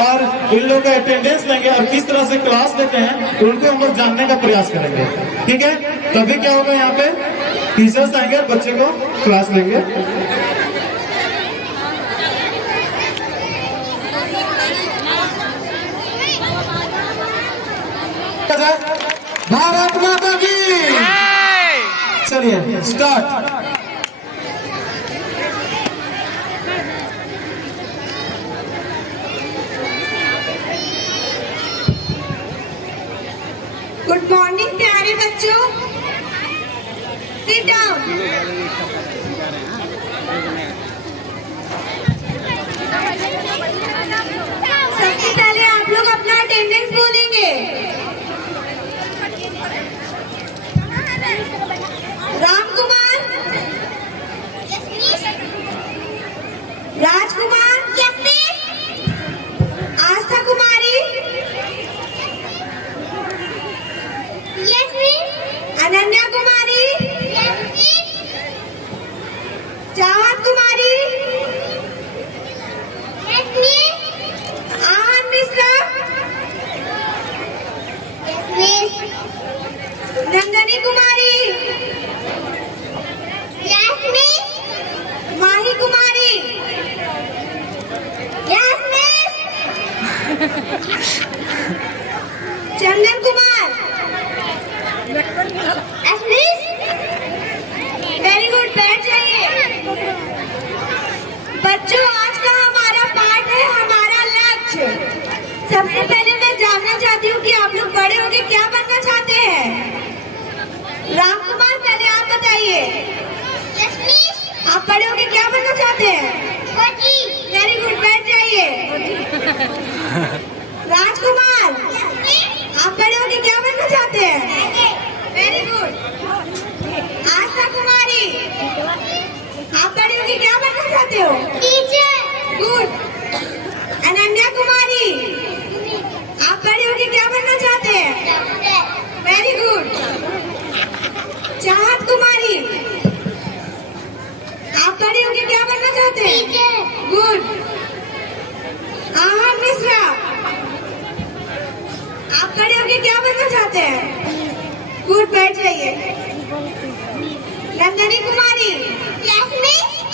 और इन लोग का अटेंडेंस लेंगे और किस तरह से क्लास लेते हैं उनको हम लोग जानने का प्रयास करेंगे। ठीक है, तभी क्या होगा, यहाँ पे टीचर्स आएंगे और बच्चे को क्लास लेंगे। भारत माता की। चलिए स्टार्ट। गुड मॉर्निंग प्यारे बच्चों, सिट डाउन। सबसे पहले आप लोग अपना अटेंडेंस बोलेंगे। राम कुमार, राजकुमार, आस्था कुमारी, अनन्या कुमारी, चाहत कुमारी, आहन मिश्रा, नंदनी कुमारी, माही कुमारी, चंदन कुमार, वेरी गुड, बैठ जाइए। बच्चों, आज का हमारा पाठ है हमारा लक्ष्य। सबसे पहले मैं जानना चाहती हूँ कि आप लोग बड़े होके क्या बनना चाहते हैं। राम कुमार, पहले आप बताइए, आप बड़े होके क्या बनना चाहते हैं। वेरी गुड, बैठ जाइए। राजकुमार, आप बड़े होके क्या बनना चाहते हैं। Very good. आस्था कुमारी, आप बड़ी होगी क्या बनना चाहते हो। टीचर। गुड। अनन्या कुमारी, आप बड़ी होगी क्या बनना चाहते हैं। Very good. चाहत कुमारी, आप बड़ी होगी क्या बनना चाहते हैं। टीचर। गुड। आहन मिश्रा, आप बड़े होगी क्या बनना चाहते हैं। गुड, बैठ जाइए। नंदनी कुमारी,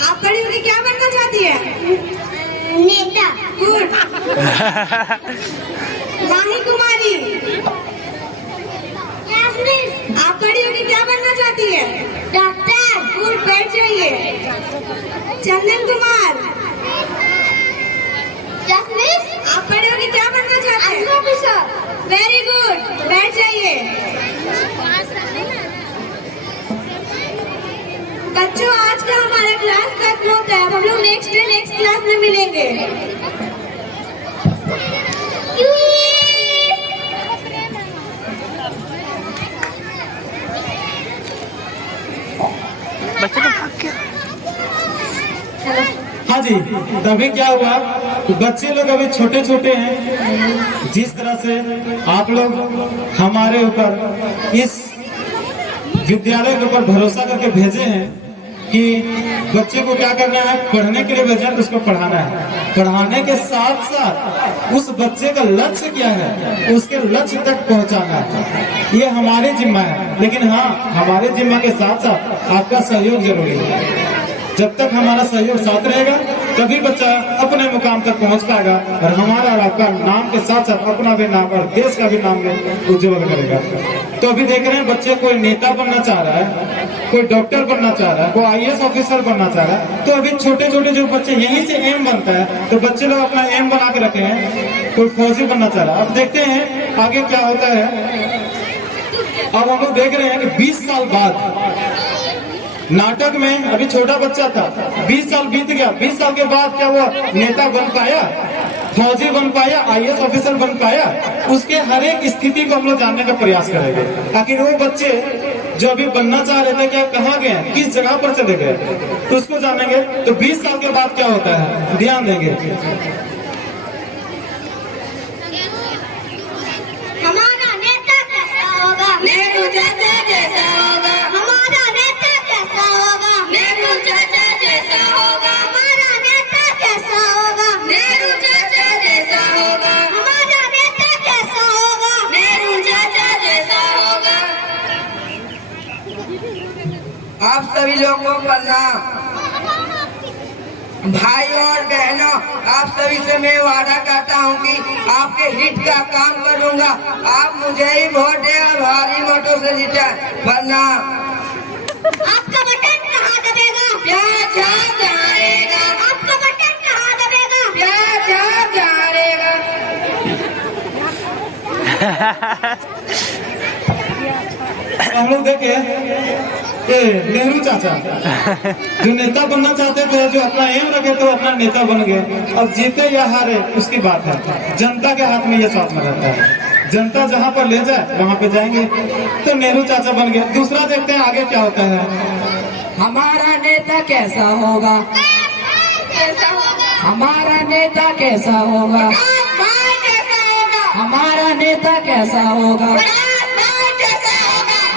आप बड़ी होकर क्या बनना चाहती है। नेता। गुड। माही कुमारी, आप बड़ी होकर क्या बनना चाहती है। डॉक्टर। गुड, बैठ जाइए। चंदन कुमार, आप बड़े होकर क्या बनना चाहते हैं। ऑफिसर। वेरी गुड, बैठ जाइए। बच्चों, आज का हमारा क्लास खत्म होता है। अब हम लोग नेक्स्ट क्लास में मिलेंगे। हाँ जी, तभी क्या हुआ, बच्चे लोग अभी छोटे छोटे हैं। जिस तरह से आप लोग हमारे ऊपर, इस विद्यालय के ऊपर भरोसा करके भेजे हैं कि बच्चे को क्या करना है, पढ़ने के लिए भेजा है तो उसको पढ़ाना है। पढ़ाने के साथ साथ उस बच्चे का लक्ष्य क्या है, उसके लक्ष्य तक पहुंचाना है। ये हमारी जिम्मा है। लेकिन हाँ, हमारे जिम्मा के साथ साथ आपका सहयोग जरूरी है। जब तक हमारा सहयोग साथ रहेगा तभी बच्चा अपने मुकाम तक पहुंच पाएगा और हमारा और आपका नाम के साथ साथ अपना भी नाम और देश का भी नाम में उज्जवल करेगा। तो अभी देख रहे हैं, बच्चे कोई नेता बनना चाह रहा है, कोई डॉक्टर बनना चाह रहा है, कोई IAS ऑफिसर बनना चाह रहा है। तो अभी छोटे छोटे जो बच्चे, यहीं से एम बनता है, तो बच्चे लोग अपना एम बना के रखे हैं। कोई फौजी बनना चाह रहा है। अब देखते हैं आगे क्या होता है। अब हम लोग देख रहे हैं कि 20 साल बाद नाटक में, अभी छोटा बच्चा था, 20 साल बीत गया। 20 साल के बाद क्या हुआ, नेता बन पाया, फौजी बन पाया, IAS ऑफिसर बन पाया। उसके हर एक स्थिति को हम लोग जानने का प्रयास करेंगे। आखिर वो बच्चे जो अभी बनना चाह रहे थे, क्या कहाँ गए, किस जगह पर चले गए, तो उसको जानेंगे। तो 20 साल के बाद क्या होता है, ध्यान देंगे। हमारा नेता कैसा होगा, नेहरू चाचा जैसा होगा। हमारा नेता कैसा होगा, नेहरू चाचा जैसा होगा। हमारा नेता कैसा होगा, नेहरू चाचा जैसा होगा। आप सभी लोगों को प्रणाम। भाइयों और बहनों, आप सभी से मैं वादा करता हूं कि आपके हित का काम करूंगा। आप मुझे ही वोट दें और भारी वोटों से जिताएं। प्रणाम। आपका बटन कहाँ दबेगा? प्यार जाएगा, आपका बटन कहाँ दबेगा? प्यार जाएगा। हम लोग देखे ये नेहरू चाचा जो नेता बनना चाहते थे, जो अपना एम रखे तो अपना नेता बन गए। अब जीते या हारे उसकी बात है, जनता के हाथ में ये साथ में रहता है। जनता जहाँ पर ले जाए वहाँ पे जाएंगे। तो नेहरू चाचा बन गए। दूसरा देखते हैं आगे क्या होता है। हमारा नेता कैसा होगा? हमारा नेता कैसा होगा? हमारा नेता कैसा होगा?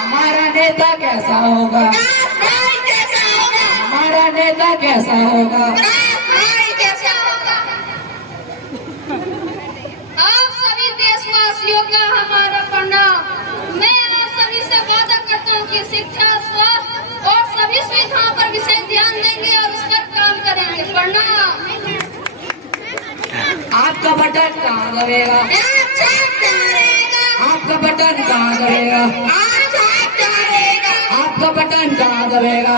हमारा नेता कैसा होगा? हमारा नेता कैसा होगा? आप सभी देशवासियों का हमारा प्रणाम। मैं आप सभी से वादा करता हूँ कि शिक्षा, स्वास्थ्य और सभी सुविधाओं पर विशेष ध्यान देंगे और उस पर काम करेंगे। प्रणाम। आपका बटन कहाँ दबेगा? आपका बटन कहाँ दबेगा? आपका बटन कहाँ दबेगा?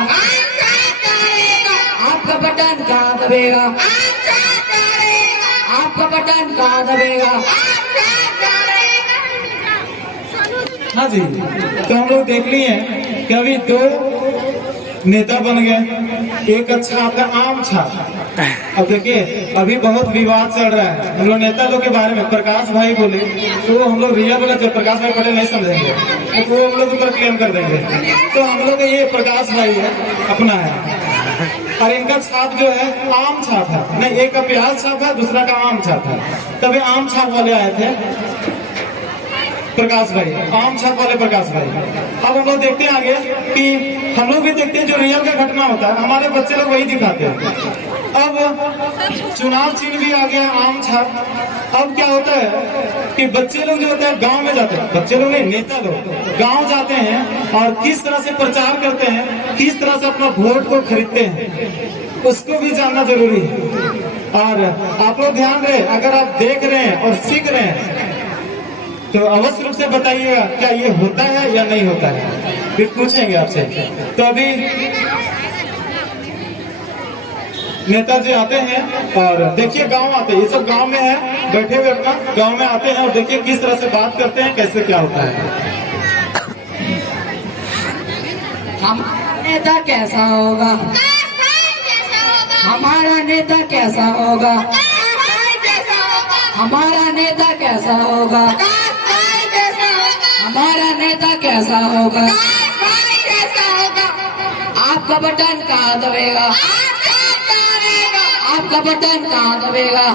आपका बटन कहाँ दबेगा? आपका बटन कहाँ दबेगा? हाँ जी, तो हम लोग देख लिए कि अभी दो नेता बन गए। एक अच्छा आपका आम छाप। अब देखिए अभी बहुत विवाद चल रहा है हम लोग नेता लोग के बारे में। प्रकाश भाई बोले तो हम लोग रिया बोले जब प्रकाश भाई पटेल नहीं समझेंगे तो वो हम लोग ऊपर क्लेम कर देंगे। तो हम लोग ये प्रकाश भाई है अपना है और इनका छाप जो है आम छाप है। नहीं, एक का प्याज छाप है, दूसरा का आम छाप है। तभी आम छाप वाले आए थे प्रकाश भाई, आम छाप वाले प्रकाश भाई। अब हम लोग देखते हैं आगे कि हम लोग भी देखते हैं जो रियल का घटना होता है, हमारे बच्चे लोग वही दिखाते हैं। अब चुनाव चिन्ह भी आ गया आम छाप। अब क्या होता है कि बच्चे लोग जो होते हैं गांव में जाते हैं, बच्चे लोग नहीं नेता लोग गांव जाते हैं और किस तरह से प्रचार करते हैं, किस तरह से अपना वोट को खरीदते हैं, उसको भी जानना जरूरी है। और आप लोग ध्यान रहे, अगर आप देख रहे हैं और सीख रहे हैं तो अवश्य रूप से बताइएगा क्या ये होता है या नहीं होता है, फिर पूछेंगे आपसे। तो अभी नेताजी आते हैं और देखिए गांव आते हैं, ये सब गांव में है, बैठे हुए अपना गांव में आते हैं और देखिए किस तरह से बात करते हैं, कैसे क्या होता है। हमारा नेता कैसा होगा? हमारा नेता कैसा होगा? हमारा नेता कैसा होगा? हमारा नेता कैसा होगा? आपका बटन कहाँ दबेगा? आपका बटन कहाँ दबेगा?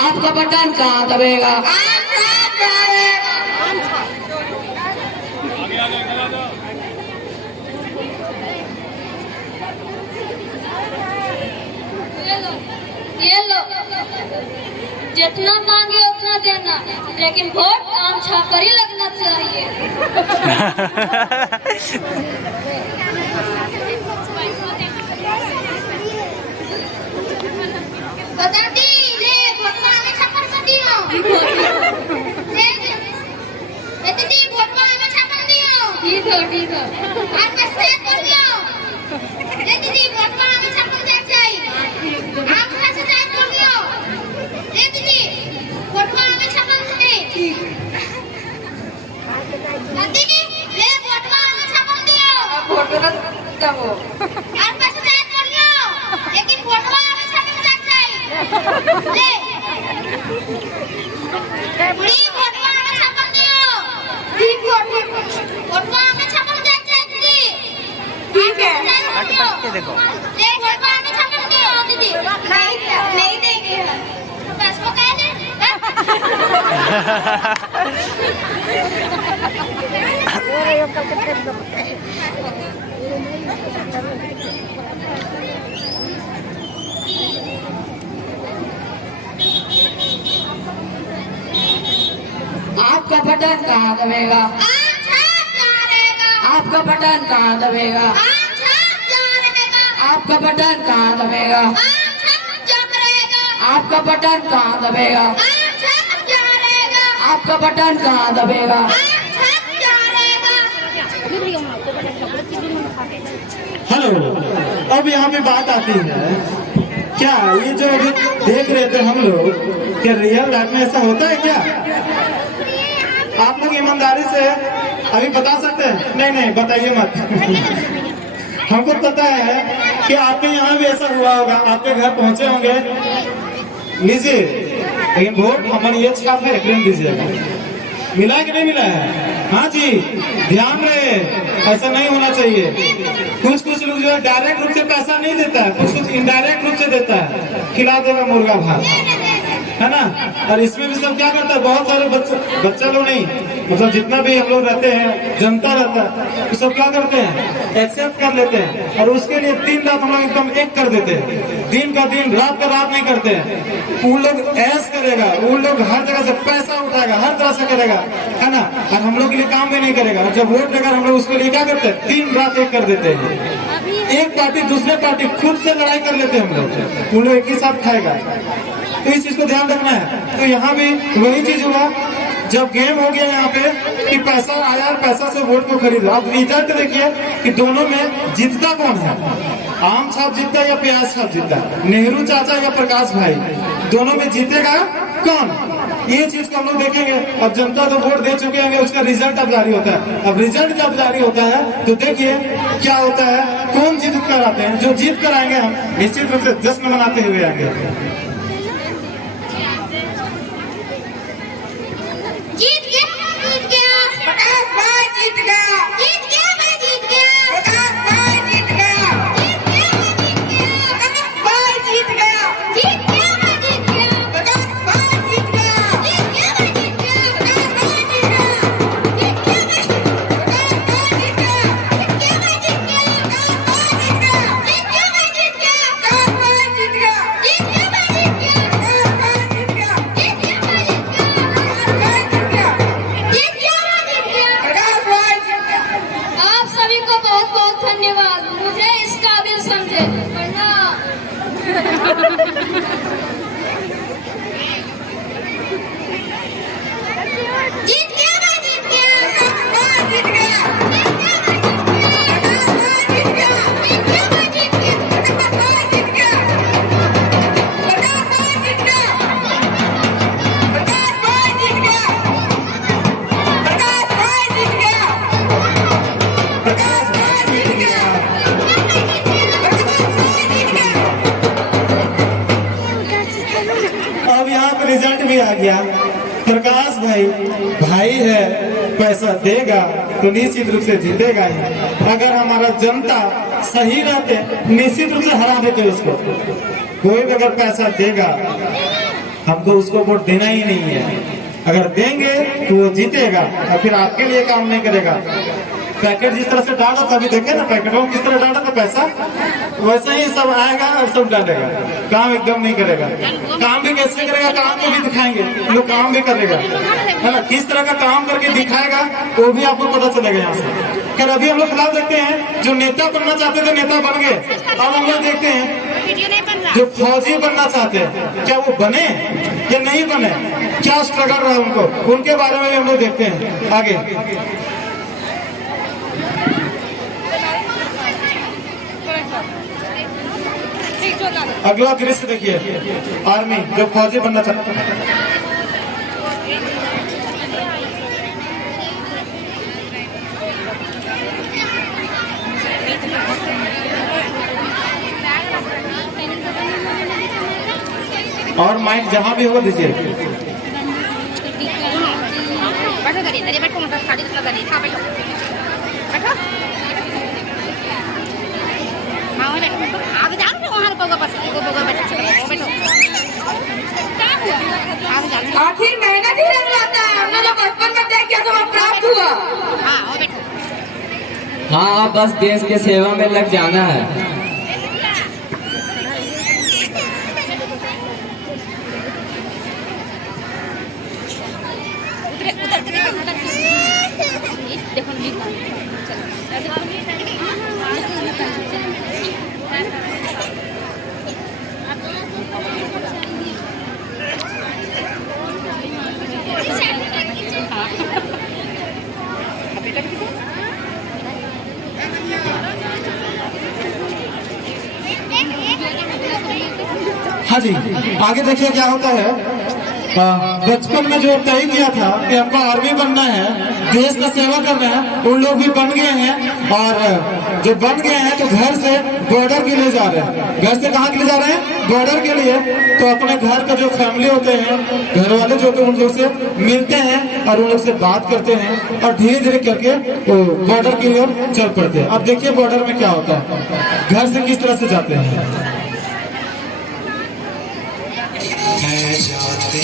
आपका बटन कहाँ दबेगा? ये लो, जितना मांगे उतना देना, लेकिन वोट आम छाप पर ही लगना चाहिए। बताती ले वोट मांगे छापर कर दियो। ले दीदी वोट मांगे छापर दियो। ठीक है आप बस चेक कर दियो। ले दीदी वोट मांगे छापर जा चाहिए। आप बस चेक कर दियो। ले दीदी वोट मांगे छापर दे। ठीक दादी ले वोट मांगे छापर दियो। फोटो ना दबो। आप बस चेक कर लियो, लेकिन वोट मांगे छापर जा चाहिए। ले बड़ी वोट मांगे छापर दियो। ठीक वोट मांगे छापर जा चाहिए। ठीक है देखो ले वोट मांगे छापर दियो दीदी। नहीं देंगे बस वो कह दे। आपका बटन कहाँ दबेगा? आपका बटन कहाँ दबेगा? आम छाप जा रहेगा। आपका बटन कहाँ दबेगा? आम छाप जा रहेगा। आपका बटन कहाँ दबेगा? आम छाप जा रहेगा। आपका बटन कहाँ दबेगा? आम छाप जा रहेगा। हेलो, अब यहाँ पे बात आती है, क्या ये जो अभी देख रहे थे हम लोग, क्या रियल लाइफ में ऐसा होता है क्या? आप लोग ईमानदारी से अभी बता सकते हैं? नहीं नहीं, बताइए मत। हमको पता है कि आपके यहाँ भी ऐसा हुआ होगा, आपके घर पहुंचे होंगे। लीजिए, लेकिन वोट हमारी ये छाप है, प्रेम दीजिएगा। मिला कि नहीं मिला है? हाँ जी, ध्यान रहे, ऐसा नहीं होना चाहिए। कुछ लोग जो है डायरेक्ट रूप से पैसा नहीं देता है, कुछ इनडायरेक्ट रूप से देता है, खिला देगा मुर्गा भात, है ना। और इसमें भी सब क्या करता है, बहुत सारे बच्चे लोग नहीं, मतलब जितना भी हम लोग रहते हैं, जनता रहता है, तो सब क्या करते हैं, एक्सेप्ट कर लेते हैं। और उसके लिए दिन रात हम लोग एकदम एक कर देते हैं, दिन का दिन रात का रात नहीं करते हैं। वो लोग ऐश करेगा, वो लोग हर जगह से पैसा उठाएगा, हर तरह से करेगा, है ना। और हम लोग के लिए काम भी नहीं करेगा। और जब वोट लेकर हम लोग उसके लिए क्या करते हैं, दिन रात एक कर देते हैं। एक पार्टी दूसरे पार्टी खुद से लड़ाई कर लेते हैं हम लोग, वो लोग एक ही साथ खाएगा। तो इस चीज को ध्यान रखना है। तो यहाँ भी वही चीज हुआ, जब गेम हो गया यहाँ पे कि पैसा आया और पैसा से वोट को खरीदो। अब रिजल्ट देखिए कि दोनों में जीतता कौन है, आम छाप जीतता है या प्याज छाप जीतता है, नेहरू चाचा या प्रकाश भाई, दोनों में जीतेगा कौन? ये चीज को हम लोग देखेंगे। अब जनता तो वोट दे चुके हैं, उसका रिजल्ट अब जारी होता है। अब रिजल्ट जब जारी होता है तो देखिए क्या होता है, कौन जीत कर आते हैं। जो जीत कर आएंगे हम निश्चित रूप से जश्न मनाते हुए आएंगे। जीत गया, जीत गया। प्रकाश भाई जीत गया। जीत गया, मैं जीत गया। प्रकाश भाई जीत गया। जीत गया, मैं जीत गया। प्रकाश भाई जीत गया। जीत गया, मैं जीत गया। प्रकाश भाई जीत गया। जीत गया, मैं जीत गया। प्रकाश भाई जीत गया। जीत गया, मैं जीत गया। प्रकाश भाई जीत गया। जीत गया, मैं जीत गया। प्रकाश भाई जीत गया। जीत गया, मैं जीत गया। प्रकाश भाई जीत गया। जीत गया, मैं जीत गया। प्रकाश भाई जीत गया। जीत गया, मैं जीत गया। प्रकाश भाई जीत गया। आप सभी को बहुत बहुत धन्यवाद, मुझे इस काबिल समझे। प्रणाम। जीत गया, मैं जीत गया। प्रकाश भाई जीत गया। जीत गया, मैं जीत गया। प्रकाश भाई जीत गया। जीत गया, मैं जीत गया। प्रकाश भाई जीत गया। प्रकाश भाई जीत गया। प्रकाश भाई जीत गया। प्रकाश भाई जीत गया। अब यहाँ पे रिजल्ट भी आ गया। प्रकाश भाई है, पैसा देगा तो निश्चित रूप से जीतेगा ही। अगर हमारा जनता सही रहते निश्चित रूप से हरा देते उसको। कोई भी अगर पैसा देगा हमको उसको वोट देना ही नहीं है। अगर देंगे तो वो जीतेगा और फिर आपके लिए काम नहीं करेगा। पैकेट जिस तरह से डाला था, अभी देखे ना पैकेटों में किस तरह डाला था पैसा, वैसे ही सब आएगा और सब डालेगा, काम एकदम नहीं करेगा। काम भी कैसे करेगा, काम को भी दिखाएंगे, लोग काम भी करेगा, है ना। किस तरह का काम करके दिखाएगा वो भी आपको पता चलेगा यहाँ से। खैर अभी हम लोग फिलहाल देखते हैं जो नेता बनना चाहते थे नेता बन गए। अब हम लोग देखते हैं जो फौजी बनना चाहते हैं क्या वो बने या नहीं बने, क्या स्ट्रगल रहा उनको, उनके बारे में भी हम लोग देखते हैं आगे। अगला दृश्य देखिए, आर्मी जो फौजी बनना चाहता है। और माइक जहां भी होगा दीजिए। बैठो दरिए बैठो, मतलब साड़ी सुला दरिए, हाँ बैठो बैठो, हाँ वहीं बैठो। आगे जाओ ना वहाँ रुकोगे, बस रुकोगे, बैठो बैठो। क्या हुआ, आगे जाओ। आखिर मेहनत ही रंग लाता है। हमने जो बचपन में तय किया था वो प्राप्त हुआ। हाँ वो बैठो। हाँ बस देश के सेवा में लग जाना है। उधर उधर देखो, हाँ जी, आगे देखिए क्या होता है। बचपन में जो तय किया था कि हमको आर्मी बनना है, देश का सेवा करना है, उन लोग भी बन गए हैं। और जो बन गए हैं तो घर से बॉर्डर के लिए जा रहे हैं। घर से कहाँ के लिए जा रहे हैं? बॉर्डर के लिए। तो अपने घर का जो फैमिली होते हैं, घर वाले जो होते हैं, उन लोग से मिलते हैं और उन लोग से बात करते हैं और धीरे धीरे करके वो बॉर्डर की ओर चल पड़ते हैं। अब देखिए बॉर्डर में क्या होता है, घर से किस तरह से जाते हैं। मैं जाते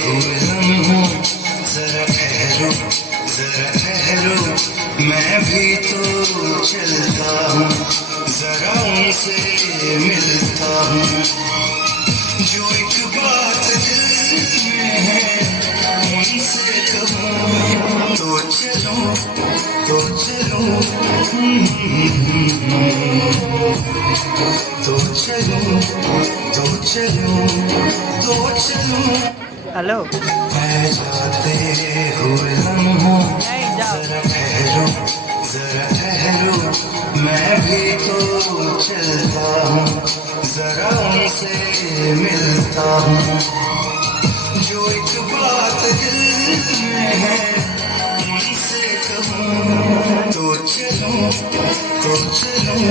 हुए लम्हों जरा ठहरो मैं भी तो चलता हूँ, जरा उनसे मिलता हूँ। जो एक बात दिल में है उनसे कहूँ, तो चलो तो चलो तो चलो तो चलो तो चलो। हेलो मैं जाते हुए लम्हों जरा ठहरो मैं भी तो चलता हूँ, जरा उनसे मिलता हूँ। जो एक बात दिल में है उनसे कहूँ, तो चलो तो चलो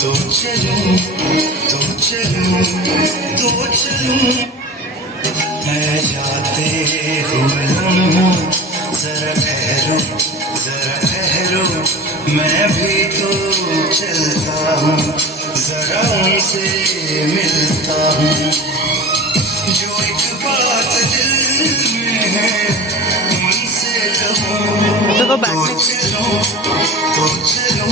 तो चलो तो चलो तो चलो। मैं जाते हुए लम्हों जरा ठहरो मैं भी तो चलता हूँ, जरा उनसे मिलता हूँ। जो एक बात दिल में है उनसे कहूँ, तो चलो तो चलो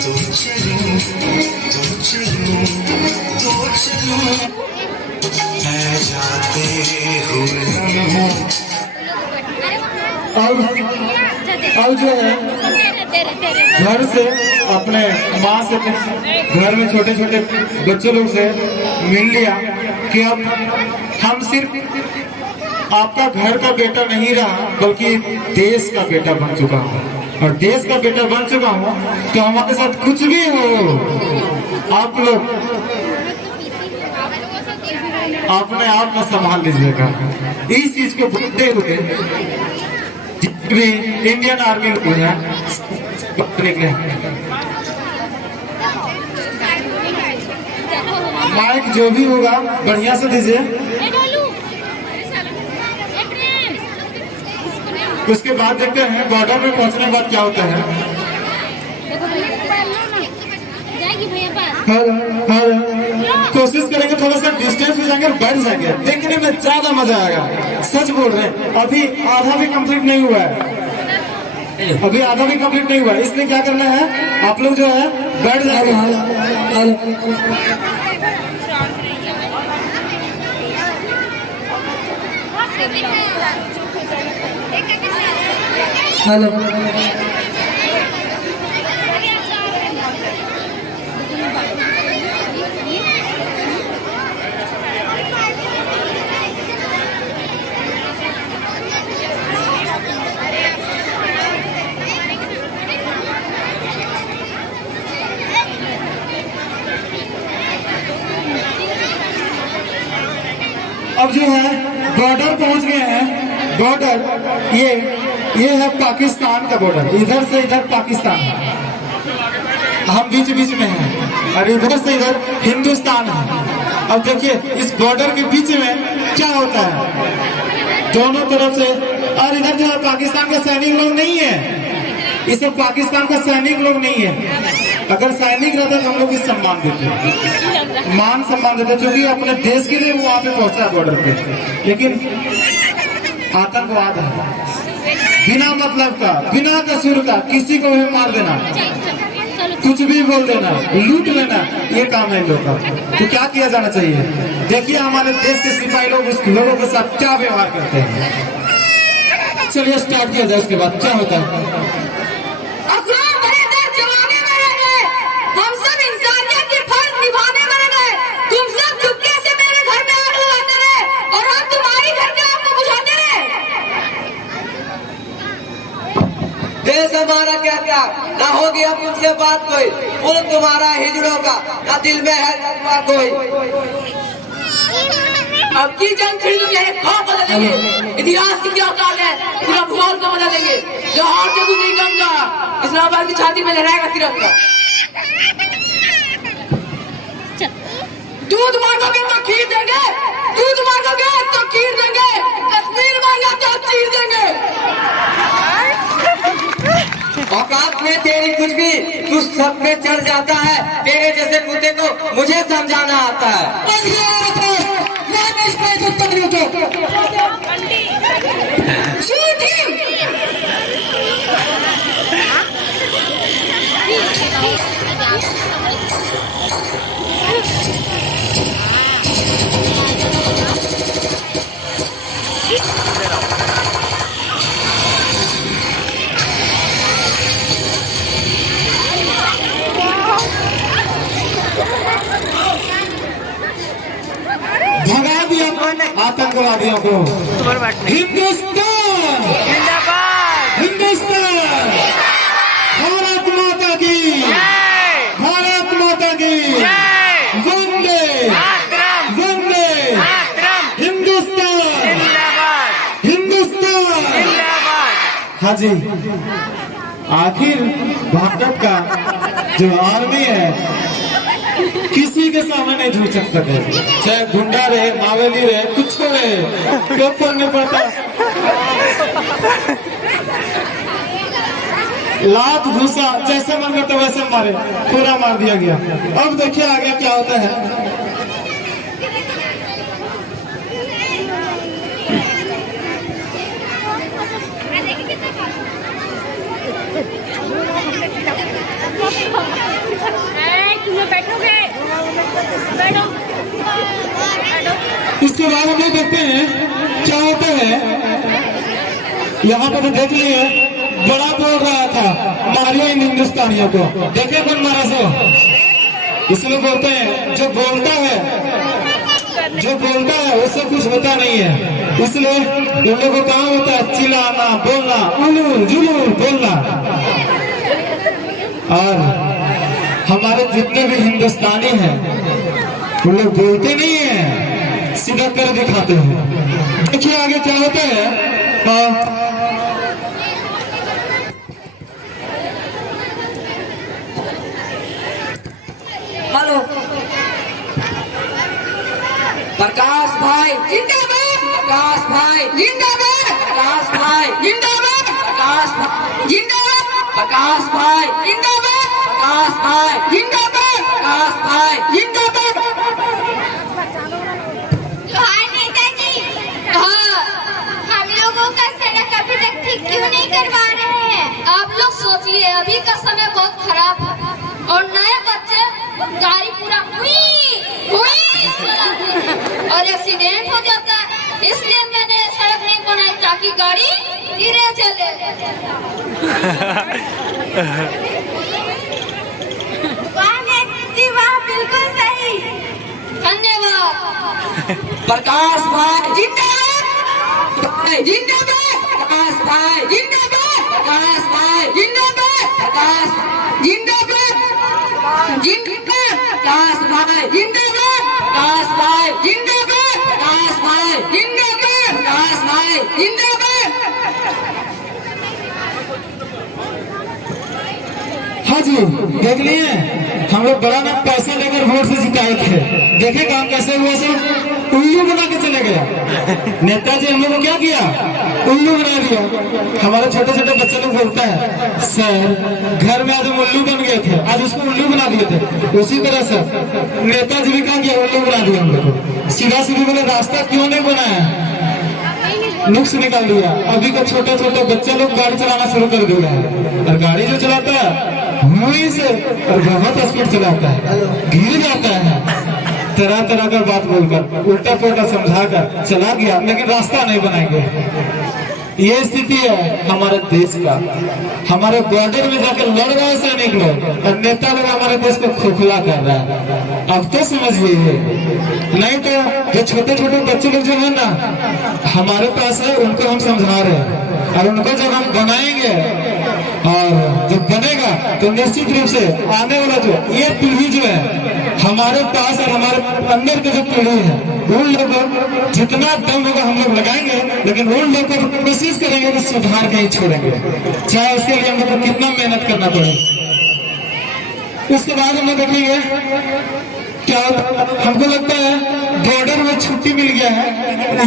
तो चलो तो चलो तो चलो। मैं जाते हुए लम्हों अब जो है घर से अपने माँ से, घर में छोटे छोटे बच्चों लोग से मिल लिया कि अब हम सिर्फ आपका घर का बेटा नहीं रहा बल्कि देश का बेटा बन चुका हूँ। और देश का बेटा बन चुका हूँ तो हमारे साथ कुछ भी हो, आप लोग अपने आप में संभाल लीजिएगा। इस चीज को भूलते हुए भी इंडियन आर्मी को है माइक जो भी होगा बढ़िया से दीजिए। उसके बाद देखते हैं बॉर्डर में पहुंचने के बाद क्या होता है। कोशिश करेंगे थोड़ा सा डिस्टेंस हो जाएंगे और बैठ जाएंगे, देखने में ज्यादा मजा आएगा। सच बोल रहे हैं, अभी आधा भी कंप्लीट नहीं हुआ है, अभी आधा भी कंप्लीट नहीं हुआ है। इसलिए क्या करना है, आप लोग जो है बैठ जाएंगे। हेलो अब जो है बॉर्डर पहुंच गए हैं। बॉर्डर ये है पाकिस्तान का बॉर्डर, इधर से इधर पाकिस्तान है, हम बीच बीच में हैं और इधर से इधर हिंदुस्तान है। अब देखिए इस बॉर्डर के बीच में क्या होता है, दोनों तरफ से। और इधर जो है पाकिस्तान के सैनिक लोग नहीं है, इसे पाकिस्तान का सैनिक लोग नहीं है। अगर सैनिक रहता तो हम लोग इस सम्मान देते, मान सम्मान देते, क्योंकि अपने देश के लिए वो वहां पे पहुंचा है बॉर्डर पे। लेकिन आतंकवाद है, बिना मतलब का, बिना कसूर का किसी को भी मार देना, कुछ भी बोल देना, लूट लेना, ये काम है इन लोग का। तो क्या किया जाना चाहिए? देखिए हमारे देश के सिपाही लोग उस लोगों के साथ क्या व्यवहार करते हैं। चलिए स्टार्ट किया जाए, उसके बाद क्या होता है। अफवाह भरे दर्द जमाने में रह गए, हम सब इंसानियत के फर्ज निभाने में रह गए। तुम सब चुपके से मेरे घर में आग लगाते रहे और हम तुम्हारी घर के आग को बुझाते रहे। देश हमारा क्या क्या ना होगी अब तुमसे बात कोई, वो तुम्हारा हिजड़ों का ना दिल में है जज्बा कोई। अब की जंग खरीद के खौफ बदलेंगे, इतिहास की क्या औकात है, पूरा भूगोल को बदलेंगे। जो हार से गुजरी गंगा इस्लामाबाद की छाती में लहराएगा तिरंगा। दूध मांगोगे तो खीर देंगे, दूध मांगोगे तो खीर देंगे, कश्मीर मांगा तो चीर देंगे। औकात में तेरी कुछ भी तू सब में चढ़ जाता है, तेरे जैसे कुत्ते को मुझे समझाना आता है। भगा दिया आतंकवादियों को। हिंदुस्तान हिंदुस्तान, भारत माता की, भारत माता की, वंदे वंदे, हिंदुस्तान हिंदुस्तान। हाँ जी, आखिर भारत का जो आर्मी है किसी के सामने नहीं झूठ सकता है, चाहे गुंडा रहे, मावेली रहे, कुछ रहे, कोई फर्क नहीं पड़ता। लात घुसा जैसे मन करता वैसे मारे, पूरा मार दिया गया। अब देखिए आगे क्या होता है। बैठोगे, बैठो, इसके बाद हम लोग देखते हैं क्या होता है। यहाँ पर तो देख लिए बड़ा बोल रहा था मारियो इन हिंदुस्तानियों को, देखे कौन मारा सो। इसलिए बोलते हैं जो बोलता है उससे कुछ होता नहीं है। इसलिए इन लोगों को काम होता है चिल्लाना, बोलना, उलूल जुलूल बोलना। और हमारे जितने भी हिंदुस्तानी हैं वो लोग बोलते नहीं है, सीधा कर दिखाते हैं। देखिए आगे क्या होता है। हेलो प्रकाश भाई जिंदाबाद, प्रकाश भाई जिंदाबाद, प्रकाश भाई जिंदाबाद, प्रकाश भाई जिंदाबाद, प्रकाश भाई जिंदाबाद, प्रकाश भाई जिंदाबाद, प्रकाश भाई जिंदाबाद। जोहार नेताजी। हाँ, हम लोगों का सड़क अभी तक ठीक क्यों नहीं करवा रहे हैं? आप लोग सोचिए, अभी का समय बहुत खराब है और नए बच्चे गाड़ी पूरा हुई और एक्सीडेंट हो जाता है। इसलिए मैंने सड़क नहीं बनाई ताकि गाड़ी धीरे चले। वाह नेताजी वाह, बिल्कुल सही। धन्यवाद। प्रकाश भाई जिंदाबाद, जिंदाबाद, प्रकाश भाई जिंदाबाद, प्रकाश भाई जिंदाबाद, प्रकाश जिंदाबाद, जिंदाबाद, प्रकाश भाई जिंदाबाद, प्रकाश भाई जिंदाबाद, प्रकाश भाई जिंदाबाद, प्रकाश भाई जिंदाबाद। हाँ जी, देख लिए हम लोग बड़ा ना पैसे लेकर वोट से जिताए थे। देखे काम कैसे हुआ सब, उल्लू बना के चले गए नेताजी। हम लोग को क्या किया, उल्लू बना दिया। हमारे छोटे छोटे बच्चे लोग बोलता है सर घर में आज हम उल्लू बन गए थे, आज उसको उल्लू बना दिए थे। उसी तरह से नेताजी भी क्या किया, उल्लू बना दिया हम लोग को। सीधा सीधी बोले रास्ता क्यों नहीं बनाया, नुक्स निकाल दिया। अभी का छोटे छोटे बच्चे लोग गाड़ी चलाना शुरू कर दिया है, और गाड़ी जो चलाता है मुंह से और बहुत स्पीड चलाता है, गिर जाता है। तरह तरह का बात बोलकर उल्टा पुल्टा समझाकर चला गया, लेकिन रास्ता नहीं बनाएंगे। ये स्थिति है हमारे देश का। हमारे बॉर्डर में जाकर लड़ रहे हैं सैनिक लोग और नेता लोग हमारे देश को खोखला कर रहा है। अब तो समझिए, नहीं तो जो छोटे छोटे बच्चे लोग जो है ना हमारे पास है, उनको हम समझा रहे हैं। और उनको जब हम बनाएंगे और जब बनेगा तो निश्चित रूप से आने वाला जो ये पीढ़ी जो है हमारे पास और हमारे अंदर की जो पीढ़ी है, उन लोगों जितना दम होगा हम लोग लगाएंगे, लेकिन उन लोगों को कोशिश करेंगे कि सुधार के ही छोड़ेंगे, चाहे उसके लिए हम लोग को कितना मेहनत करना पड़े। उसके बाद हम लोग देखेंगे क्या हमको लगता है बॉर्डर में छुट्टी मिल गया है,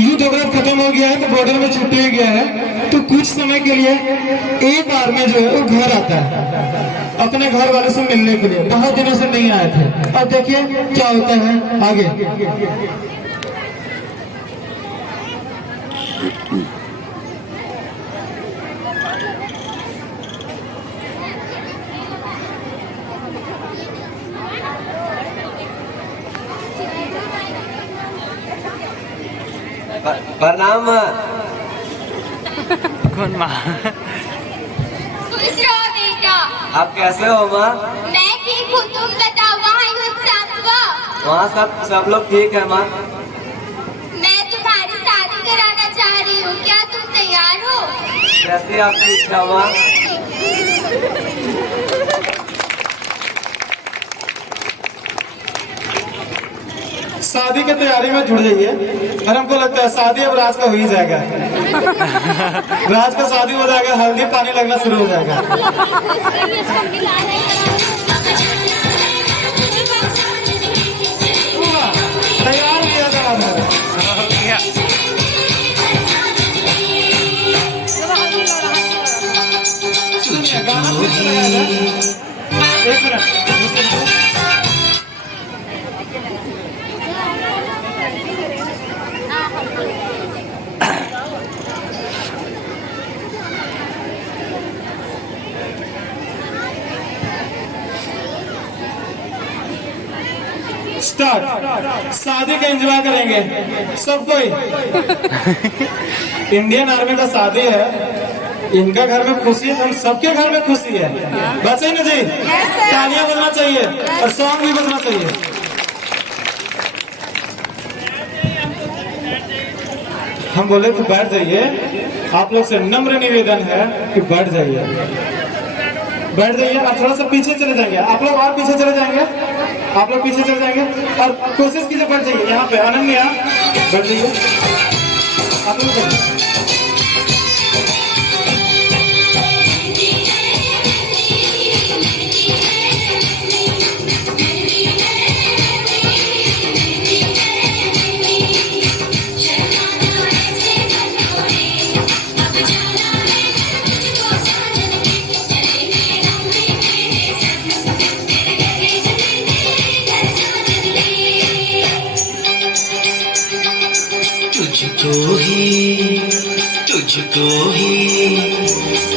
युद्ध वगैरह खत्म हो गया है तो बॉर्डर में छुट्टी हो गया है, तो कुछ समय के लिए एक बार में जो है वो घर आता है अपने घर वालों से मिलने के लिए। बहुत दिनों से नहीं आए थे। अब देखिए क्या होता है आगे। प्रणाम माँ। कौन माँ? खुश रहो बेटा। आप कैसे हो माँ? मैं ठीक हूँ, तुम बताओ वहाँ युद्ध शांत हुआ? वहाँ सब लोग ठीक है माँ। मैं तुम्हारी शादी कराना चाह रही हूँ, क्या तुम तैयार हो? जैसे आपकी इच्छा माँ। शादी की तैयारी में जुड़ जाइए और हमको लगता है शादी अब राज का हो ही जाएगा। राज का शादी हो जाएगा, हल्दी पानी लगना शुरू हो जाएगा। तैयार किया जा रहा है। सुनिए गाना फिर से लगाया जाए। एक मिनट। स्टार्ट। शादी का एंजॉय करेंगे सब कोई। इंडियन आर्मी का शादी है, इनका घर में खुशी है, हम सबके घर में खुशी है। बस है ना जी? तालियां बजना चाहिए और सॉन्ग भी बजना चाहिए। हम बोले तो बैठ जाइए, आप लोग से नम्र निवेदन है कि बैठ जाइए, बैठ जाइए और थोड़ा सा पीछे चले जाएंगे। आप लोग और पीछे चले जाएंगे, आप लोग पीछे चले जाएंगे और कोशिश कीजिए बैठ जाइए। यहाँ पे अनन्या बैठ जाइए, आप लोग बैठ जाइए।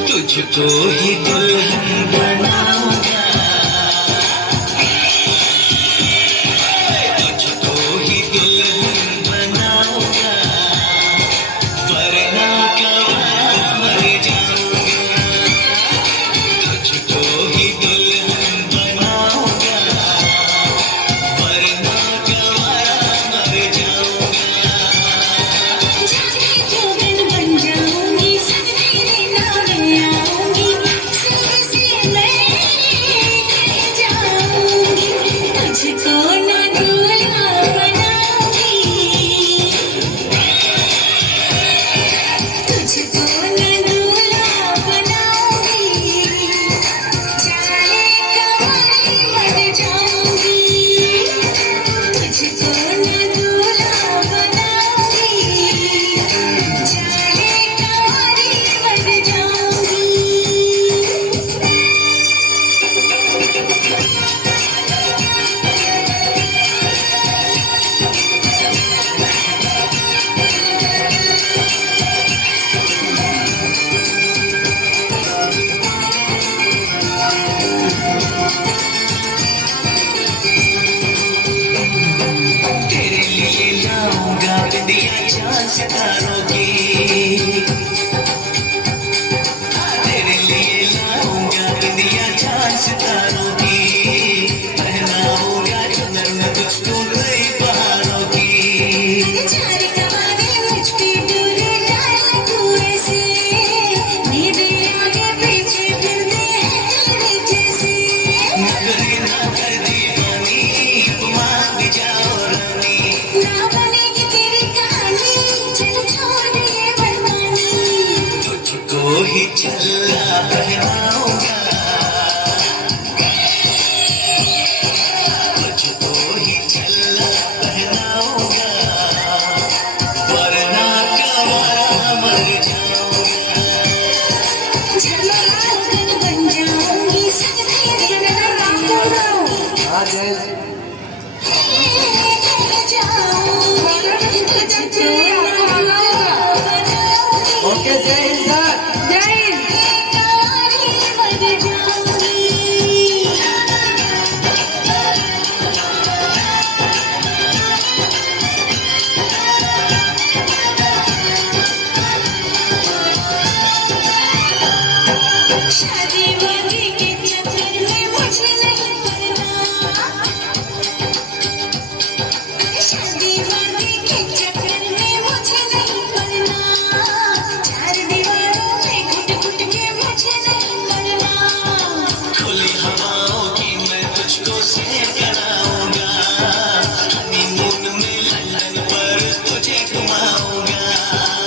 तुझको ही दुल्हन बनाऊंगा, तुझको ही दुल्हन बनाऊंगा, वरना कब मर जाऊंगा। तुझको ही दुल्हन बनाऊंगा, वरना कब मर जाऊंगा। बन जाऊंगी सब तेरे नाम आऊंगी, सबसे मैं सितारों की, तेरे लिए लाऊंगा दुनिया चांद सितारों की, पहनाऊंगा चुनर में तुझको कई बहारों की। चार कमाने मुझ पे डोरे लाया तू ऐसे, मेरे आगे पीछे फिरते हैं तेरे जैसे। नखरे ना कर दीवानी, अब मान भी जाओ रानी, ना बनेगी तेरी कहानी, चल छोड़ दे ये मनमानी। तुझको ही छल्ला पहनाऊंगा, तुझको ही छल्ला पहनाऊंगा, वरना गवारा मर जाऊंगा। झलक बन जाऊंगी संग तेरे लगाऊंगा। हाँ जय ओके जय हिंद सर। शादी वादी के चक्कर में मुझे नहीं पड़ना, शादी वादी के चक्कर में मुझे नहीं पड़ना, चार दीवारों में घुट घुट के मुझे नहीं पड़ना। खुली हवाओं की मैं तुझको सैर कराऊंगा, हनीमून में लंदन पर तुझे घुमाऊंगा।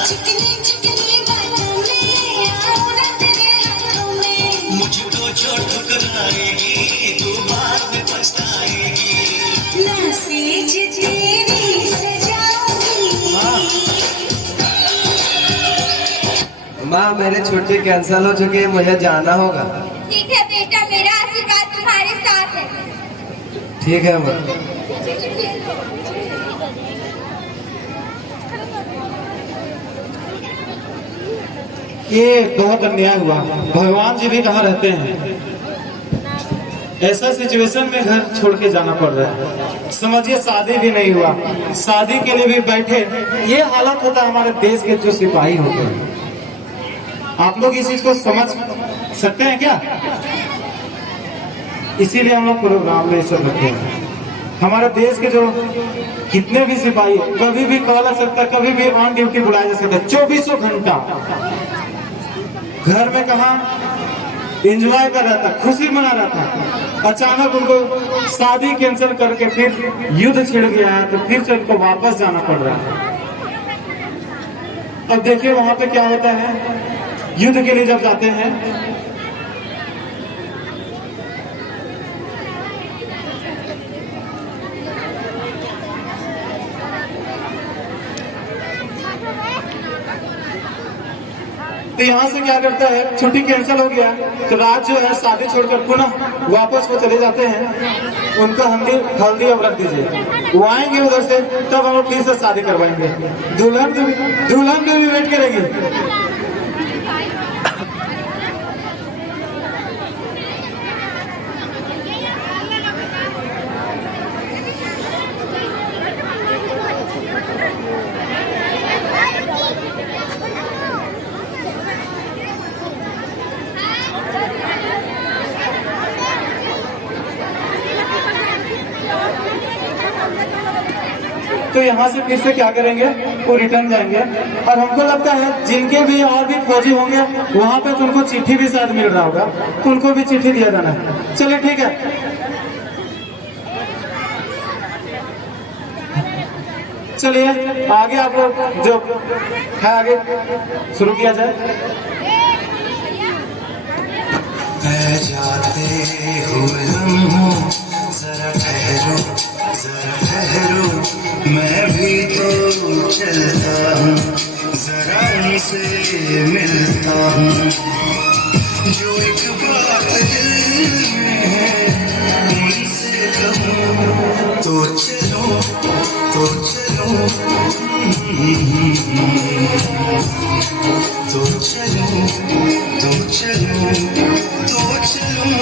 चिकनी चिकनी बातों में आओ ना तेरे हाथों में, मुझको जो ठुकराएगी तू बाद में पछताएगी। ना सेज तेरी सजाऊंगी। माँ मेरी छुट्टी कैंसिल हो चुकी है, मुझे जाना होगा। ठीक है बेटा, मेरा आशीर्वाद तुम्हारे साथ है। ठीक है माँ। ये बहुत अन्याय हुआ। भगवान जी भी कहाँ रहते हैं? ऐसा सिचुएशन में घर छोड़ के जाना पड़ रहा है। समझिए शादी भी नहीं हुआ, शादी के लिए भी बैठे। ये हालत होता है हमारे देश के जो सिपाही होते हैं। आप लोग इस चीज को समझ सकते हैं क्या? इसीलिए हम लोग प्रोग्राम में सब रखते हैं। हमारे देश के जो कितने भी सिपाही कभी भी कॉल आ सकता है, कभी भी ऑन ड्यूटी बुलाया जा सकता है। 24 घंटा घर में कहा एंजॉय कर रहा था, खुशी मना रहा था। अचानक उनको शादी कैंसिल करके फिर युद्ध छिड़ गया है, तो फिर से उनको वापस जाना पड़ रहा है। अब देखिए वहां पे क्या होता है, युद्ध के लिए जब जाते हैं तो यहाँ से क्या करता है, छुट्टी कैंसिल हो गया तो रात जो है शादी छोड़कर पुनः वापस वो चले जाते हैं। उनका हल्दी अब रख दीजिए, वो आएंगे उधर से, तब हम लोग फिर से शादी करवाएंगे। दुल्हन भी वेट करेंगे। तो यहाँ से फिर से क्या करेंगे, वो रिटर्न जाएंगे। और हमको लगता है जिनके भी और भी फौजी होंगे वहां पे तो उनको चिट्ठी भी शायद मिल रहा होगा, तो उनको भी चिट्ठी दिया जाना है। चलिए ठीक है, चलिए आगे आप लोग जो है आगे शुरू किया जाए। जाते हुए लम्हों जरा ठहरो, जरा ठहरो, मैं भी तो चलता हूँ, जरा उनसे मिलता हूँ। जो एक बात दिल में है उनसे कहूँ, तो चलो तो चलो, तो चलो तो चलो तो चलो।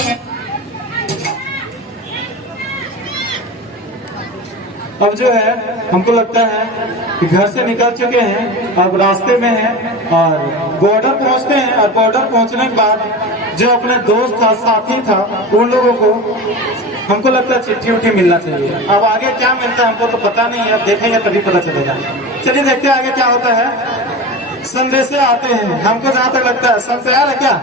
अब जो है हमको लगता है कि घर से निकल चुके हैं, अब रास्ते में हैं और बॉर्डर पहुंचते हैं। और बॉर्डर पहुंचने के बाद जो अपने दोस्त था, साथी था, उन लोगों को हमको लगता है चिट्ठी उठी मिलना चाहिए। अब आगे क्या मिलता है हमको तो पता नहीं है, अब देखेंगे तभी पता चलेगा। चलिए देखते हैं आगे क्या होता है। संदेशे आते हैं, हमको जहाँ तक लगता है सब तैयार है क्या?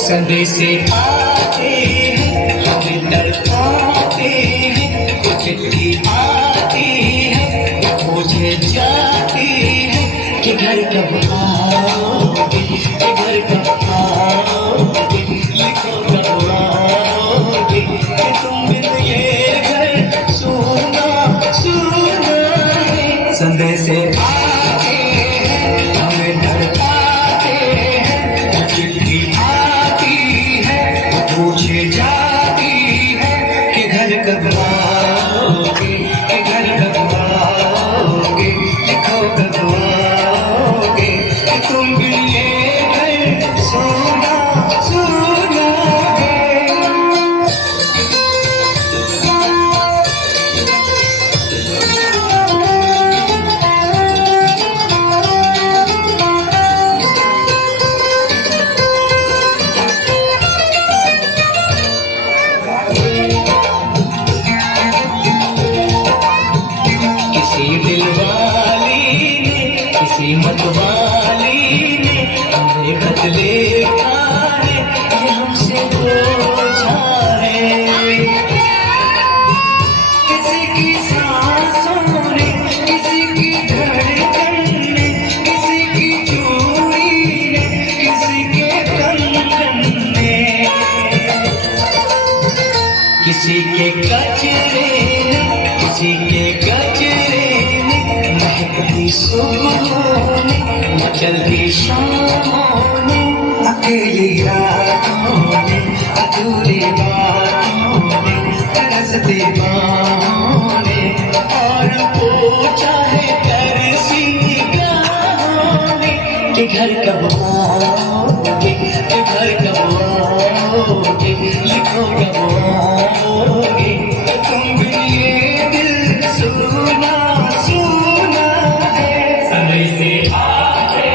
संदेशे आते हैं, हमें तड़पाते हैं, कुछ चिट्ठी आती है, मुझे जाती है कि घर कब आओगे, कि घर कब आओगे, लिखो कब आओगे, कि तुम बिन ये घर सुना सुना है। संदेशे आते हैं, हमें तड़पाते हैं, चिट्ठी पूछे जाती है कि घर कब आओगे, कि घर कब आओगे, लिखो कब आओगे, कि तुम भी ये घर सोना सोना है। किसी मतवाली ने हमें खत लिखा है, ये हमसे पूछा है। किसी की सांसों ने, किसी की धड़कन ने, किसी की चूड़ी ने, किसी के कंगन ने, किसी के कचरे ने, किसी के गजरे ने, महकती सुबहों ने, मचलती शामों ने, अकेली रातों ने, अधूरी बातों ने, तरसती बाहों ने, और पूछा है तरसी निगाहों ने कि घर कब आओगे, कि घर कब आओगे, लिखो कब आओगे, तुम भी ये दिल सुना सुना है। समय से आते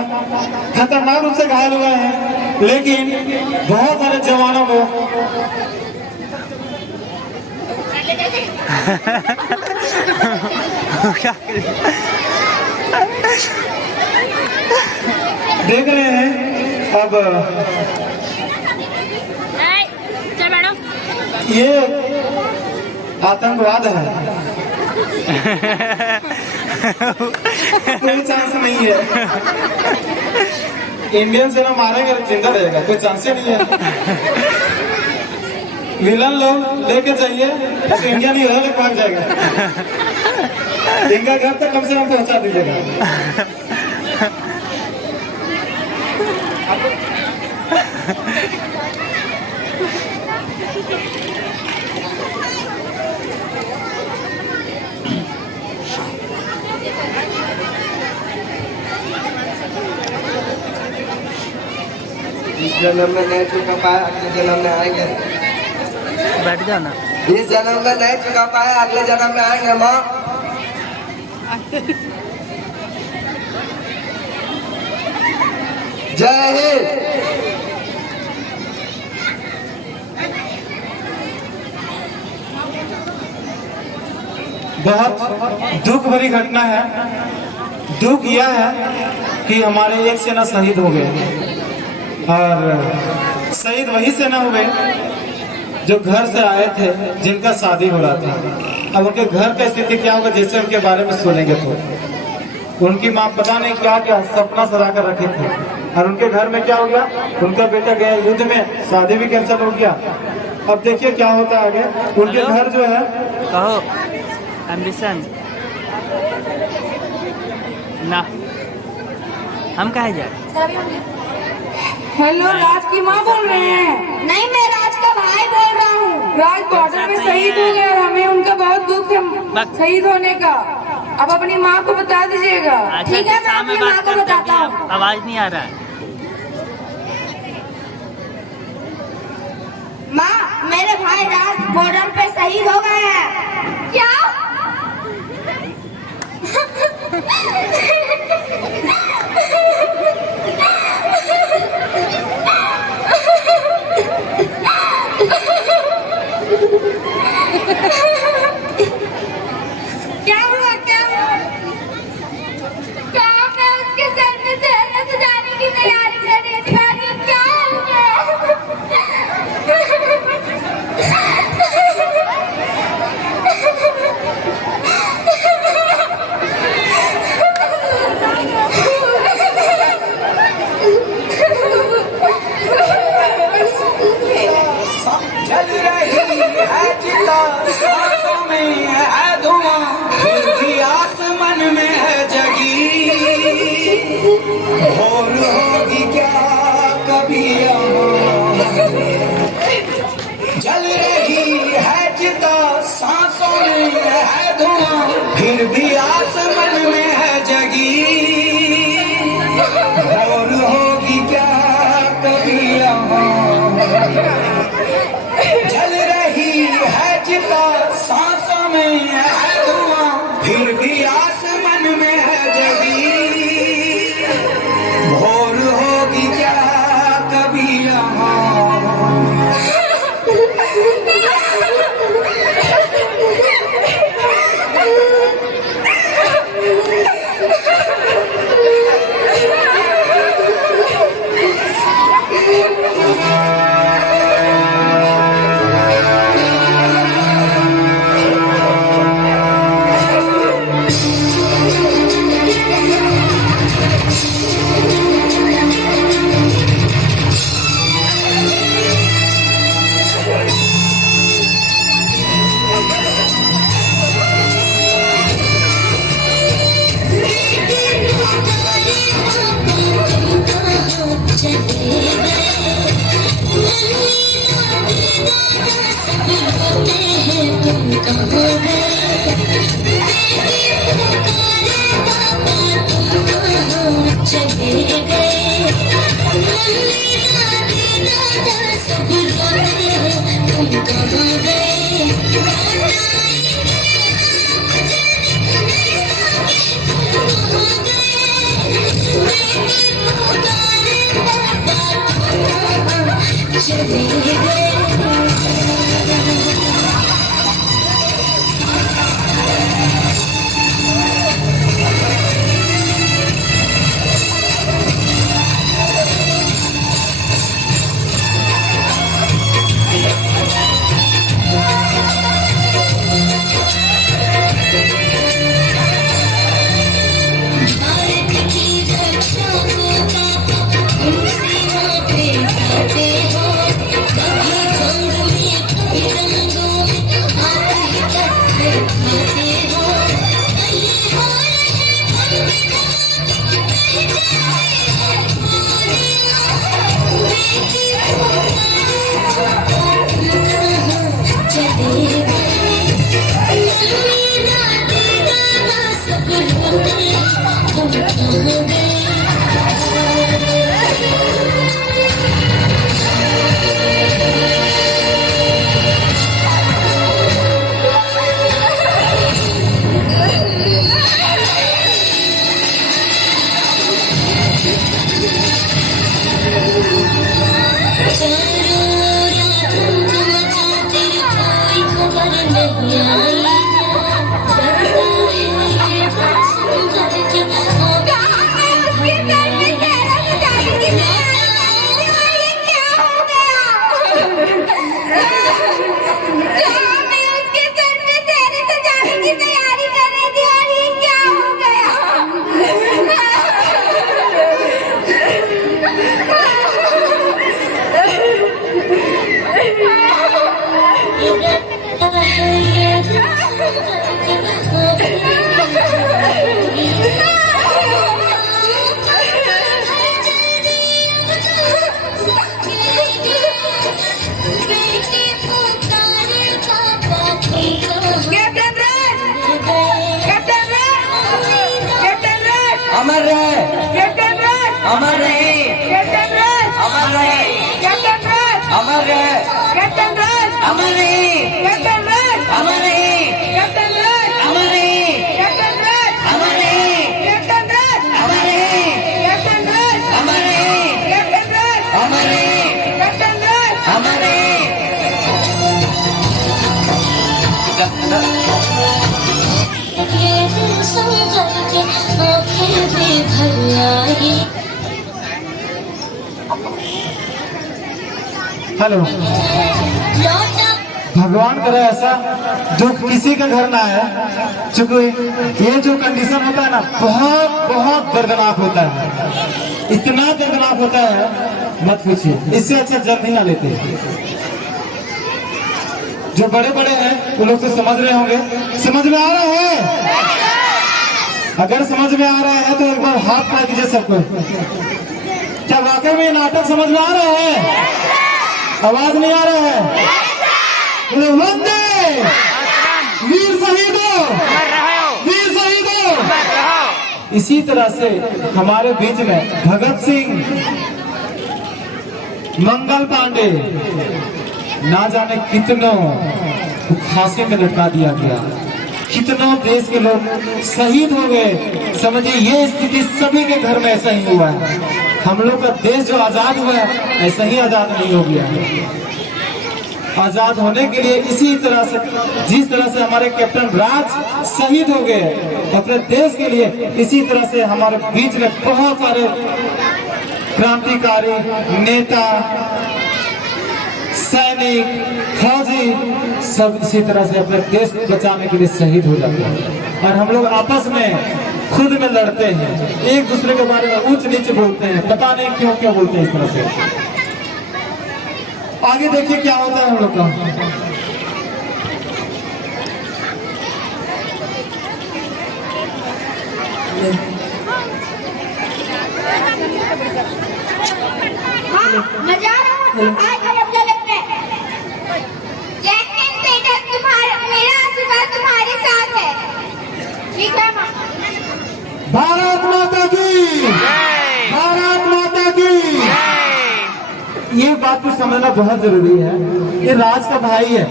खतरनाक रूप से घायल हुए हैं, लेकिन बहुत सारे जवानों को देख रहे हैं। अब ये आतंकवाद है, कोई चांस नहीं है। इंडियन सेना मारेंगे जिंदा रहेगा, कोई चांस ही नहीं है। विलन लोग लेके जाइए तो इंडिया नहीं रह भाग जाएगा। इनका घर तक कम से कम पहुंचा दीजिएगा। इस जन्म में नहीं चुका पाए, अगले जन्म में आएंगे। बैठ जाना। इस जन्म में नहीं चुका पाए, अगले जन्म में आएंगे माँ। जय हिंद। बहुत दुख भरी घटना है। दुख यह है कि हमारे एक सेना शहीद हो गए, और शहीद वही सेना हुए जो घर से आए थे, जिनका शादी हो रहा था। अब उनके घर का स्थिति क्या होगा, जैसे उनके बारे में सुनेंगे तो उनकी माँ पता नहीं क्या क्या सपना सजा कर रखी थी, और उनके घर में क्या हो गया, उनका बेटा गया युद्ध में, शादी भी कैंसिल हो गया। अब देखिए क्या होता है आगे। उनके घर जो है, कहो एम्बिशन ना, हम कहे जाए। हेलो, राज की माँ बोल रहे हैं? नहीं, मैं राज का भाई बोल रहा हूँ। राज बॉर्डर में शहीद हो गया और हमें उनका बहुत दुख है शहीद होने का। अब अपनी माँ को बता दीजिएगा। ठीक है, मैं अपनी माँ को बताता हूँ। आवाज नहीं आ रहा है। माँ, मेरे भाई राज बॉर्डर पे शहीद हो गए हैं। क्या? क्या हुआ? क्या हुआ? काम में उसके सर में सेना सजाने की तैयारी कर रही थी। क्या हो जल रही है चिता, सांसों में है धुआं, फिर भी आसमान में है जगी। और होगी क्या कभी यहाँ। जल रही है चिता, सांसों में है धुआं, फिर भी आसमान में है जगी। और होगी क्या कभी यहाँ। जल रही है चिता, सांसों में है धुआं, फिर भी आसमान में है जगी। भोर होगी क्या कभी यहाँ। गए? अमर रहे, अमर रहे, अमर रहे, अमर रहे, अमर रहे, अमर रहे, अमर रहे, अमर रहे, अमर रहे, अमर रहे, अमर रहे, अमर हेलो, भगवान करे ऐसा जो किसी का घर ना है, क्योंकि ये जो कंडीशन होता है ना, बहुत बहुत दर्दनाक होता है, इतना दर्दनाक होता है मत पूछिए। इससे अच्छा जन्म ही ना लेते। जो बड़े बड़े हैं वो लोग तो समझ रहे होंगे, समझ में आ रहा है? अगर समझ में आ रहा है तो एक बार हाथ पा दीजिए सबको। क्या वाकई में नाटक समझ में आ रहा है? आवाज नहीं आ रहा है? वंदे वीर शहीदों, वीर शहीदों। इसी तरह से हमारे बीच में भगत सिंह, मंगल पांडे, ना जाने कितनों फांसी में लटका दिया गया, कितनों देश के लोग शहीद हो गए। समझिए ये स्थिति सभी के घर में ऐसा ही हुआ है। हम लोग का देश जो आजाद हुआ है ऐसा ही आजाद नहीं हो गया। आजाद होने के लिए इसी तरह से, जिस तरह से हमारे कैप्टन राज शहीद हो गए अपने देश के लिए, इसी तरह से हमारे बीच में बहुत सारे क्रांतिकारी नेता, सैनिक, फौजी सब इसी तरह से अपने देश को बचाने के लिए शहीद हो जाते हैं। और हम लोग आपस में खुद में लड़ते हैं, एक दूसरे के बारे में ऊंच नीच बोलते हैं, पता नहीं क्यों क्यों बोलते हैं इस तरह से। आगे देखिए क्या होता है हम लोग का। हाँ, मजा आ रहा है। आज हम अपने लगते हैं। जैकलिन बेटा, मेरा आशीर्वाद तुम्हारे साथ है। ठीक है माँ। भारत माता की, भारत माता की। ये बात को समझना बहुत जरूरी है। ये राज का भाई है,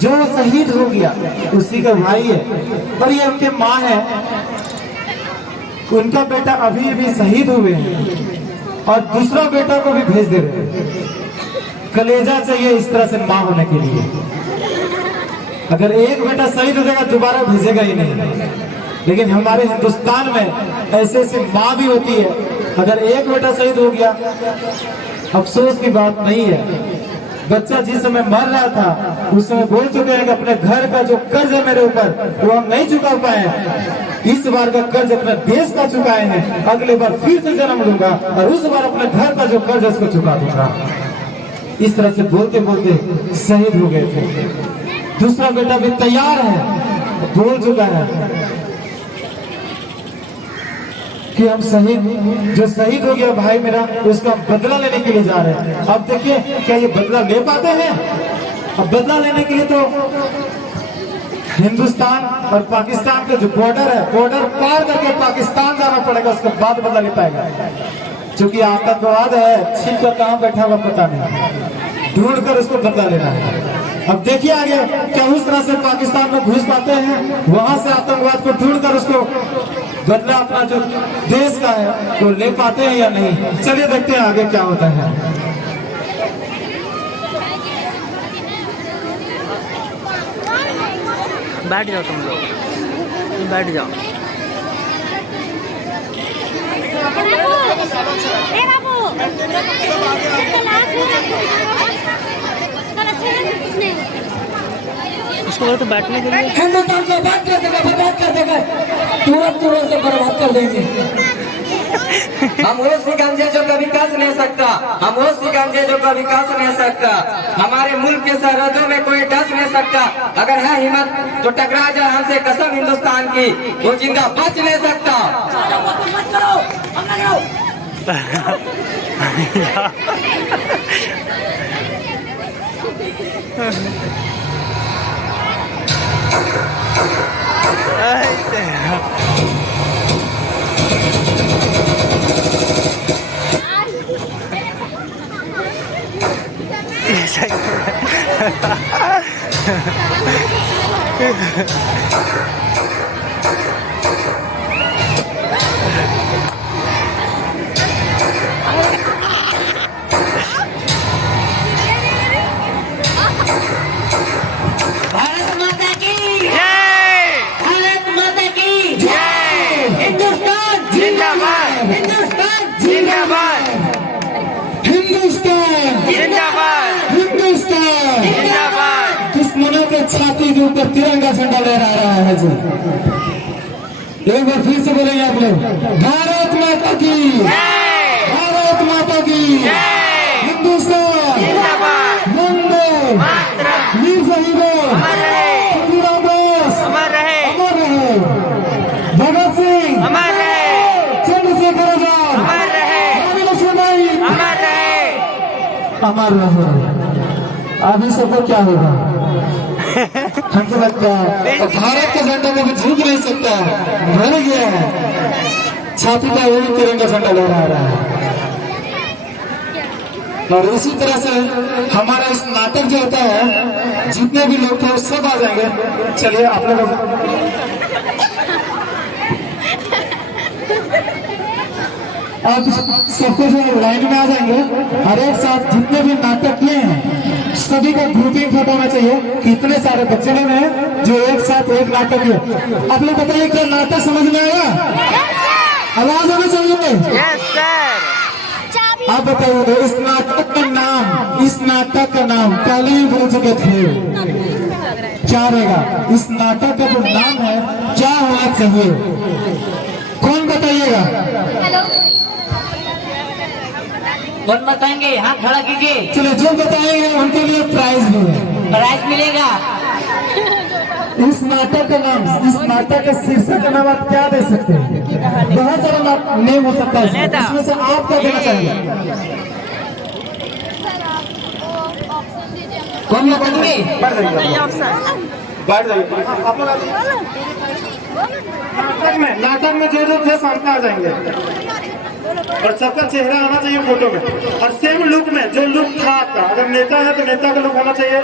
जो शहीद हो गया उसी का भाई है, पर ये उनके माँ है, उनका बेटा अभी अभी शहीद हुए हैं और दूसरा बेटा को भी भेज दे रहे हैं। कलेजा चाहिए इस तरह से माँ होने के लिए। अगर एक बेटा शहीद हो जाएगा दोबारा भेजेगा ही नहीं। लेकिन हमारे हिंदुस्तान में ऐसे ऐसी माँ भी होती है, अगर एक बेटा शहीद हो गया अफसोस की बात नहीं है। बच्चा जिस समय मर रहा था उस समय बोल चुके हैं कि अपने घर का जो कर्ज है मेरे ऊपर वो हम नहीं चुका पाए, इस बार का कर्ज अपने देश का चुकाए हैं, अगली बार फिर से जन्म लूंगा और उस बार अपने घर का जो कर्ज है उसको चुका दूंगा। इस तरह से बोलते बोलते शहीद हो गए थे। दूसरा बेटा भी तैयार है, बोल चुका है कि हम शहीद, जो शहीद हो गया भाई मेरा उसका बदला लेने के लिए जा रहे हैं। अब देखिए क्या ये बदला ले पाते हैं? अब बदला लेने के लिए तो हिंदुस्तान और पाकिस्तान का जो बॉर्डर है, बॉर्डर पार करके पाकिस्तान जाना पड़ेगा, उसके बाद बदला ले पाएगा। क्योंकि आतंकवाद है, छिप कर कहाँ बैठा हुआ पता नहीं, ढूंढ कर उसको बदला लेना है। अब देखिए आगे क्या उस तरह से पाकिस्तान में घुस पाते हैं, वहां से आतंकवाद को ढूंढ कर उसको बदला अपना जो देश का है वो ले पाते हैं या नहीं। चलिए देखते हैं आगे क्या होता है। बैठ जाओ तुम लोग, बैठ जाओ। उसको बोलो तो बैठने के लिए। हिंदुस्तान को बात कर देगा, बर्बाद कर देगा, तुरंत से बर्बाद कर देंगे। हम वो सिकंजे जो कभी कस नहीं सकता, हम वो सिकंजे जो कभी कस नहीं सकता। हमारे मुल्क के सरहदों में कोई डस नहीं सकता। अगर है हिम्मत तो टकरा जाए हमसे, कसम हिंदुस्तान की, वो जिंदा बच नहीं सकता। भारत माता की जय, भारत माता की जय, हिंदुस्तान जिंदाबाद, हिंदुस्तान जिंदाबाद, हिंदुस्तान जिंदाबाद, हिंदुस्तान जिंदाबाद। दुश्मनों के छाती के ऊपर तिरंगा झंडा लहरा रहा है जी। एक बार फिर से बोलेंगे आप लोग, भारत माता की जय, भारत माता की जय, हिंदुस्तान जिंदाबाद, वंदे मातरम, वीर शहीदों अमर रहे, खुदीराम बोस अमर रहे, अमर रहे, भगत सिंह अमर रहे, चंद्रशेखर आजाद अमर रहे, रानी लक्ष्मीबाई अमर रहे, अमर रहे। अभी सबको क्या होगा? हमको लगता है भारत का झंडा कभी झुक नहीं सकता, भर गया है, छाती का वो भी तिरंगा झंडा लहरा रहा है। और इसी तरह से हमारा इस नाटक जो होता है, जितने भी लोग थे सब आ जाएंगे। चलिए आप लोग अब सबको जो लाइन में आ जाएंगे, हर एक साथ जितने भी नाटक किए हैं सभी का ग्रुपिंग फोटो होना चाहिए। इतने सारे बच्चे लोग हैं जो एक साथ एक नाटक किए। आप लोग बताइए क्या नाटक समझ में आया? आवाज होना चाहिए। Yes sir. आप बताइए इस नाटक का नाम, इस नाटक का नाम पहले ही बोल चुके थे, क्या रहेगा? इस नाटक का जो नाम है क्या होना चाहिए? कौन बताइएगा? कौन बताएंगे? हाथ खड़ा कीजिए। चलो जो बताएंगे उनके लिए प्राइज भी है। प्राइज मिलेगा। इस नाटक का नाम, इस नाटक के शीर्षक का नाम आप क्या दे सकते हैं? बहुत सारा नेम हो सकता है, इसमें से आप क्या देना चाहेंगे? कौन बताएंगे? बैठ जाइए। नाटक में जो थे सामने आ जाएंगे और सबका चेहरा आना चाहिए फोटो में, और सेम लुक में जो लुक था आपका। अगर नेता है तो नेता का लुक होना चाहिए,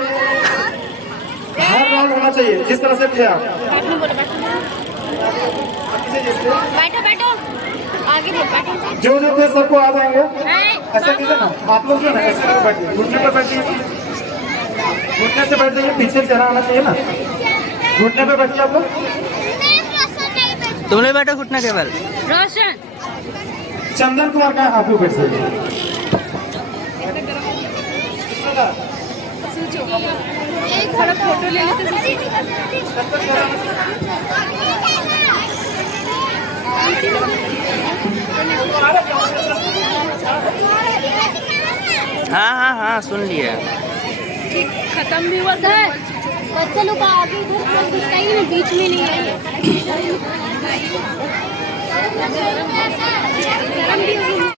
हर रोल होना चाहिए जिस तरह से थे आप। बैठो बैठो, आगे नहीं बैठो। जो जो थे सबको आ जाएंगे। ऐसा कीजिए ना, आप लोग जो ना ऐसे करके बैठिए, घुटने पे बैठिए, घुटने से बैठ जाइए, पीछे चेहरा आना चाहिए ना, घुटने पे बैठिए आप लोग। तुम लोग बैठो घुटना के बल। रोशन चंदन कुमार का आप लोग बैठ जाइए। एक थोड़ा फोटो ले लेते हाँ हाँ हाँ सुन लिया। खत्म भी हुआ सर। बच्चे लोग आगे इधर बीच में नहीं है।